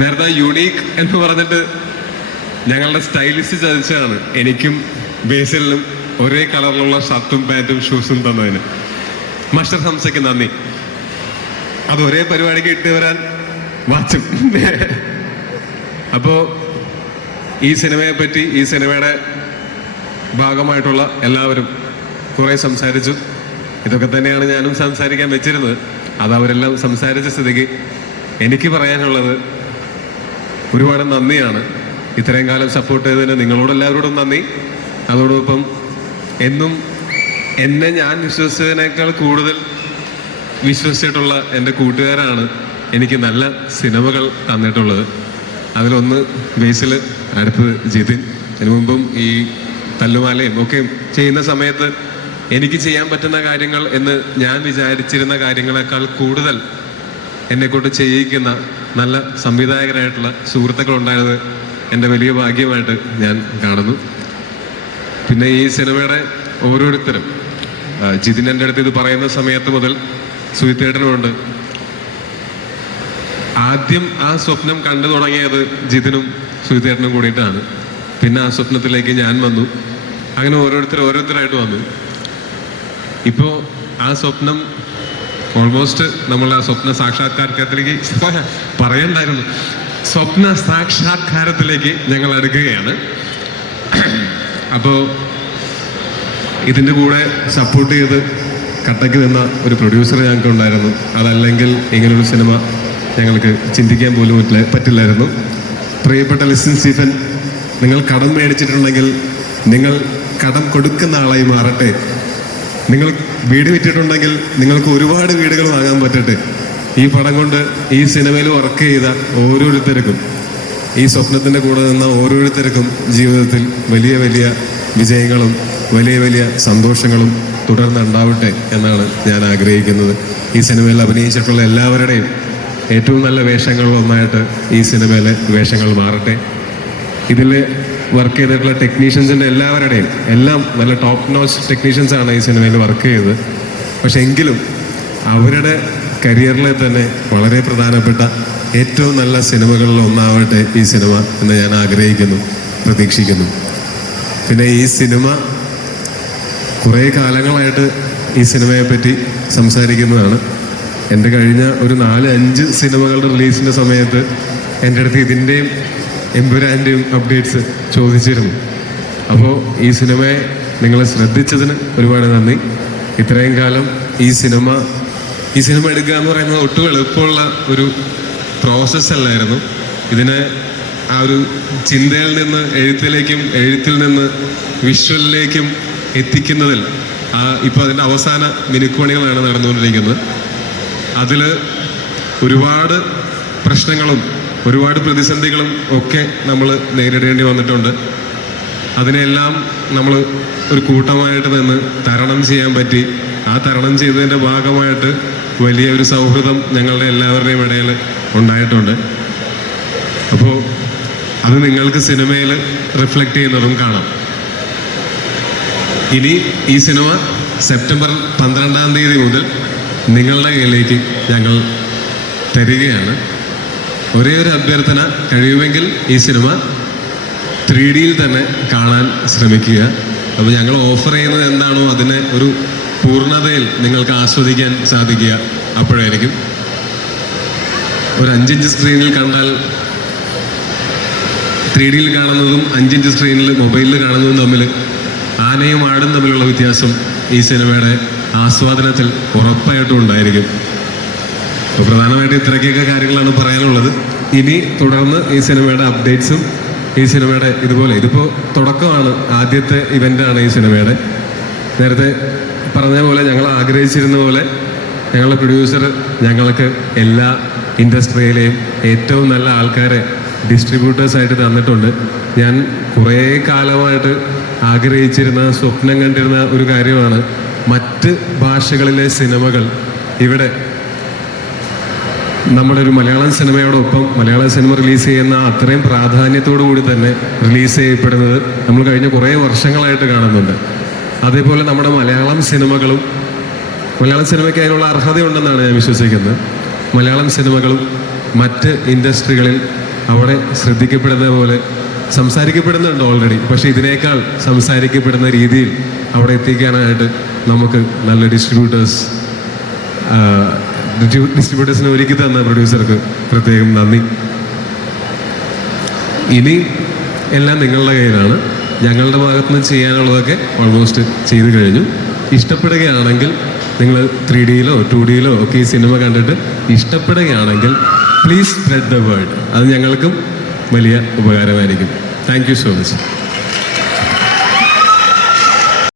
നേരത്തെ യൂണീക്ക് എന്ന് പറഞ്ഞിട്ട് ഞങ്ങളുടെ സ്റ്റൈലിസ്റ്റ് ചതിച്ചതാണ് എനിക്കും ബേസിലിനും ഒരേ കളറിലുള്ള ഷർട്ടും പാൻറ്റും ഷൂസും തന്നതിന്. മാസ്റ്റർ ഹംസയ്ക്ക് നന്ദി. അത് ഒരേ പരിപാടിക്ക് ഇട്ട് വരാൻ വാച്ചും. അപ്പോൾ ഈ സിനിമയെ പറ്റി, ഈ സിനിമയുടെ ഭാഗമായിട്ടുള്ള എല്ലാവരും കുറേ സംസാരിച്ചു. ഇതൊക്കെ തന്നെയാണ് ഞാനും സംസാരിക്കാൻ വെച്ചിരുന്നത്. അത് അവരെല്ലാം സംസാരിച്ച സ്ഥിതിക്ക് എനിക്ക് പറയാനുള്ളത് ഒരുപാട് നന്ദിയാണ്. ഇത്രയും കാലം സപ്പോർട്ട് ചെയ്തതിന് നിങ്ങളോടെല്ലാവരോടും നന്ദി. അതോടൊപ്പം എന്നും എന്നെ ഞാൻ വിശ്വസിച്ചതിനേക്കാൾ കൂടുതൽ വിശ്വസിച്ചിട്ടുള്ള എൻ്റെ കൂട്ടുകാരാണ് എനിക്ക് നല്ല സിനിമകൾ തന്നിട്ടുള്ളത്. അതിലൊന്ന് ബേസിൽ, അടുത്തത് ജിതിൻ. അതിനു മുമ്പും ഈ തല്ലുമാലയും ഒക്കെ ചെയ്യുന്ന സമയത്ത് എനിക്ക് ചെയ്യാൻ പറ്റുന്ന കാര്യങ്ങൾ എന്ന് ഞാൻ വിചാരിച്ചിരുന്ന കാര്യങ്ങളെക്കാൾ കൂടുതൽ എന്നെക്കൊണ്ട് ചെയ്യിക്കുന്ന നല്ല സംവിധായകരായിട്ടുള്ള സുഹൃത്തുക്കളുണ്ടായത് എൻ്റെ വലിയ ഭാഗ്യമായിട്ട് ഞാൻ കാണുന്നു. പിന്നെ ഈ സിനിമയുടെ ഓരോരുത്തരും, ജിതിൻ എൻ്റെ അടുത്ത് ഇത് പറയുന്ന സമയത്ത് മുതൽ സുഹിത്തേട്ടനുമുണ്ട്. ആദ്യം ആ സ്വപ്നം കണ്ടു തുടങ്ങിയത് ജിതിനും സുഹിത്തേട്ടനും കൂടിയിട്ടാണ്. പിന്നെ ആ സ്വപ്നത്തിലേക്ക് ഞാൻ വന്നു. അങ്ങനെ ഓരോരുത്തരായിട്ട് വന്നു. ഇപ്പോൾ ആ സ്വപ്നം ഓൾമോസ്റ്റ് നമ്മൾ ആ സ്വപ്ന സാക്ഷാത്കാരത്തിലേക്ക് പറയണ്ടായിരുന്നു, സ്വപ്ന സാക്ഷാത്കാരത്തിലേക്ക് ഞങ്ങൾ അടുക്കുകയാണ്. അപ്പോൾ ഇതിൻ്റെ കൂടെ സപ്പോർട്ട് ചെയ്ത് കട്ടയ്ക്ക് നിന്ന ഒരു പ്രൊഡ്യൂസർ ഞങ്ങൾക്ക് ഉണ്ടായിരുന്നു. അതല്ലെങ്കിൽ ഇങ്ങനൊരു സിനിമ ഞങ്ങൾക്ക് ചിന്തിക്കാൻ പോലും പറ്റില്ലായിരുന്നു. പ്രിയപ്പെട്ട ലിസൺ സ്റ്റീഫൻ, നിങ്ങൾ കടം മേടിച്ചിട്ടുണ്ടെങ്കിൽ നിങ്ങൾ കടം കൊടുക്കുന്ന ആളായി മാറട്ടെ. നിങ്ങൾ വീട് വിറ്റിട്ടുണ്ടെങ്കിൽ നിങ്ങൾക്ക് ഒരുപാട് വീടുകൾ വാങ്ങാൻ പറ്റട്ടെ. ഈ പടം കൊണ്ട് ഈ സിനിമയിൽ വർക്ക് ചെയ്ത ഓരോരുത്തർക്കും, ഈ സ്വപ്നത്തിൻ്റെ കൂടെ നിന്ന ഓരോരുത്തർക്കും ജീവിതത്തിൽ വലിയ വലിയ വിജയങ്ങളും വലിയ വലിയ സന്തോഷങ്ങളും തുടർന്ന് ഉണ്ടാവട്ടെ എന്നാണ് ഞാൻ ആഗ്രഹിക്കുന്നത്. ഈ സിനിമയിൽ അഭിനയിച്ചിട്ടുള്ള എല്ലാവരുടെയും ഏറ്റവും നല്ല വേഷങ്ങളിൽ ഒന്നായിട്ട് ഈ സിനിമയിലെ വേഷങ്ങൾ മാറട്ടെ. ഇതിൽ വർക്ക് ചെയ്തിട്ടുള്ള ടെക്നീഷ്യൻസിൻ്റെ എല്ലാവരുടെയും എല്ലാം നല്ല ടോപ്പ് നോച്ച് ടെക്നീഷ്യൻസാണ് ഈ സിനിമയിൽ വർക്ക് ചെയ്തത്. പക്ഷെ എങ്കിലും അവരുടെ കരിയറിലെ തന്നെ വളരെ പ്രധാനപ്പെട്ട ഏറ്റവും നല്ല സിനിമകളിൽ ഒന്നാവട്ടെ ഈ സിനിമ എന്ന് ഞാൻ ആഗ്രഹിക്കുന്നു, പ്രതീക്ഷിക്കുന്നു. പിന്നെ ഈ സിനിമ കുറേ കാലങ്ങളായിട്ട് ഈ സിനിമയെപ്പറ്റി സംസാരിക്കുന്നതാണ്. എൻ്റെ കഴിഞ്ഞ ഒരു 4-5 സിനിമകളുടെ റിലീസിൻ്റെ സമയത്ത് എൻ്റെ അടുത്ത് ഇതിൻ്റെയും എമ്പുരാൻ്റെയും അപ്ഡേറ്റ്സ് ചോദിച്ചിരുന്നു. അപ്പോൾ ഈ സിനിമയെ നിങ്ങൾ ശ്രദ്ധിച്ചതിന് ഒരുപാട് നന്ദി. ഇത്രയും കാലം ഈ സിനിമ എടുക്കുക എന്ന് പറയുന്നത് ഒട്ടും എളുപ്പമുള്ള ഒരു പ്രോസസ്സല്ലായിരുന്നു. ഇതിനെ ആ ഒരു ചിന്തയിൽ നിന്ന് എഴുത്തിലേക്കും എഴുത്തിൽ നിന്ന് വിഷ്വലിലേക്കും എത്തിക്കുന്നതിൽ ഇപ്പോൾ അതിൻ്റെ അവസാന മിനുക്കുപണികളാണ് നടന്നുകൊണ്ടിരിക്കുന്നത്. അതിൽ ഒരുപാട് പ്രശ്നങ്ങളും ഒരുപാട് പ്രതിസന്ധികളും ഒക്കെ നമ്മൾ നേരിടേണ്ടി വന്നിട്ടുണ്ട്. അതിനെല്ലാം നമ്മൾ ഒരു കൂട്ടമായിട്ട് നിന്ന് തരണം ചെയ്യാൻ പറ്റി. ആ തരണം ചെയ്തതിൻ്റെ ഭാഗമായിട്ട് വലിയ ഒരു സൗഹൃദം ഞങ്ങളുടെ എല്ലാവരുടെയും ഇടയിൽ ഉണ്ടായിട്ടുണ്ട്. അപ്പോൾ അത് നിങ്ങൾക്ക് സിനിമയിൽ റിഫ്ലക്റ്റ് ചെയ്യുന്നതും കാണാം. ഇനി ഈ സിനിമ സെപ്റ്റംബർ 12-ാം തീയതി മുതൽ നിങ്ങളുടെ കയ്യിലേക്ക് ഞങ്ങൾ തരികയാണ്. ഒരേ ഒരു അഭ്യർത്ഥന, കഴിയുമെങ്കിൽ ഈ സിനിമ 3Dയിൽ തന്നെ കാണാൻ ശ്രമിക്കുക. അപ്പോൾ ഞങ്ങൾ ഓഫർ ചെയ്യുന്നത് എന്താണോ അതിനെ ഒരു പൂർണ്ണതയിൽ നിങ്ങൾക്ക് ആസ്വദിക്കാൻ സാധിക്കുക അപ്പോഴായിരിക്കും. ഒരു 5 ഇഞ്ച് സ്ക്രീനിൽ കണ്ടാൽ 3Dയിൽ കാണുന്നതും 5 ഇഞ്ച് സ്ക്രീനിൽ മൊബൈലിൽ കാണുന്നതും തമ്മിൽ ആനയും ആടും തമ്മിലുള്ള വ്യത്യാസം ഈ സിനിമയുടെ ആസ്വാദനത്തിൽ ഉറപ്പായിട്ടും ഉണ്ടായിരിക്കും. അപ്പോൾ പ്രധാനമായിട്ട് ഇത്രയ്ക്കൊക്കെ കാര്യങ്ങളാണ് പറയാനുള്ളത്. ഇനി തുടർന്ന് ഈ സിനിമയുടെ അപ്ഡേറ്റ്സും ഈ സിനിമയുടെ ഇതിപ്പോൾ തുടക്കമാണ്, ആദ്യത്തെ ഇവൻ്റാണ് ഈ സിനിമയുടെ. നേരത്തെ പറഞ്ഞ പോലെ ഞങ്ങൾ ആഗ്രഹിച്ചിരുന്ന പോലെ ഞങ്ങളുടെ പ്രൊഡ്യൂസർ ഞങ്ങൾക്ക് എല്ലാ ഇൻഡസ്ട്രിയിലെയും ഏറ്റവും നല്ല ആൾക്കാരെ ഡിസ്ട്രിബ്യൂട്ടേഴ്സായിട്ട് തന്നിട്ടുണ്ട്. ഞാൻ കുറേ കാലമായിട്ട് ആഗ്രഹിച്ചിരുന്ന, സ്വപ്നം കണ്ടിരുന്ന ഒരു കാര്യമാണ് മറ്റ് ഭാഷകളിലെ സിനിമകൾ ഇവിടെ നമ്മുടെ ഒരു മലയാളം സിനിമയോടൊപ്പം മലയാള സിനിമ റിലീസ് ചെയ്യുന്ന അത്രയും പ്രാധാന്യത്തോടു കൂടി തന്നെ റിലീസ് ചെയ്യപ്പെടുന്നത് നമ്മൾ കഴിഞ്ഞ കുറേ വർഷങ്ങളായിട്ട് കാണുന്നുണ്ട്. അതേപോലെ നമ്മുടെ മലയാളം സിനിമകളും, മലയാളം സിനിമയ്ക്ക് അതിനുള്ള അർഹതയുണ്ടെന്നാണ് ഞാൻ വിശ്വസിക്കുന്നത്. മലയാളം സിനിമകളും മറ്റ് ഇൻഡസ്ട്രികളിൽ അവിടെ ശ്രദ്ധിക്കപ്പെടുന്ന പോലെ സംസാരിക്കപ്പെടുന്നുണ്ട് ഓൾറെഡി. പക്ഷേ ഇതിനേക്കാൾ സംസാരിക്കപ്പെടുന്ന രീതിയിൽ അവിടെ എത്തിക്കാനായിട്ട് നമുക്ക് നല്ല ഡിസ്ട്രിബ്യൂട്ടേഴ്സിനെ ഒരുക്കി തന്ന പ്രൊഡ്യൂസർക്ക് പ്രത്യേകം നന്ദി. ഇനി എല്ലാം നിങ്ങളുടെ കയ്യിലാണ്. ഞങ്ങളുടെ ഭാഗത്ത് നിന്ന് ചെയ്യാനുള്ളതൊക്കെ ഓൾമോസ്റ്റ് ചെയ്തു കഴിഞ്ഞു. ഇഷ്ടപ്പെടുകയാണെങ്കിൽ നിങ്ങൾ 3Dയിലോ 2Dയിലോ ഒക്കെ ഈ സിനിമ കണ്ടിട്ട് ഇഷ്ടപ്പെടുകയാണെങ്കിൽ പ്ലീസ് സ്പ്രെഡ് ദ വേർഡ്. അത് ഞങ്ങൾക്കും വലിയ ഉപകാരമായിരിക്കും. Thank you so much.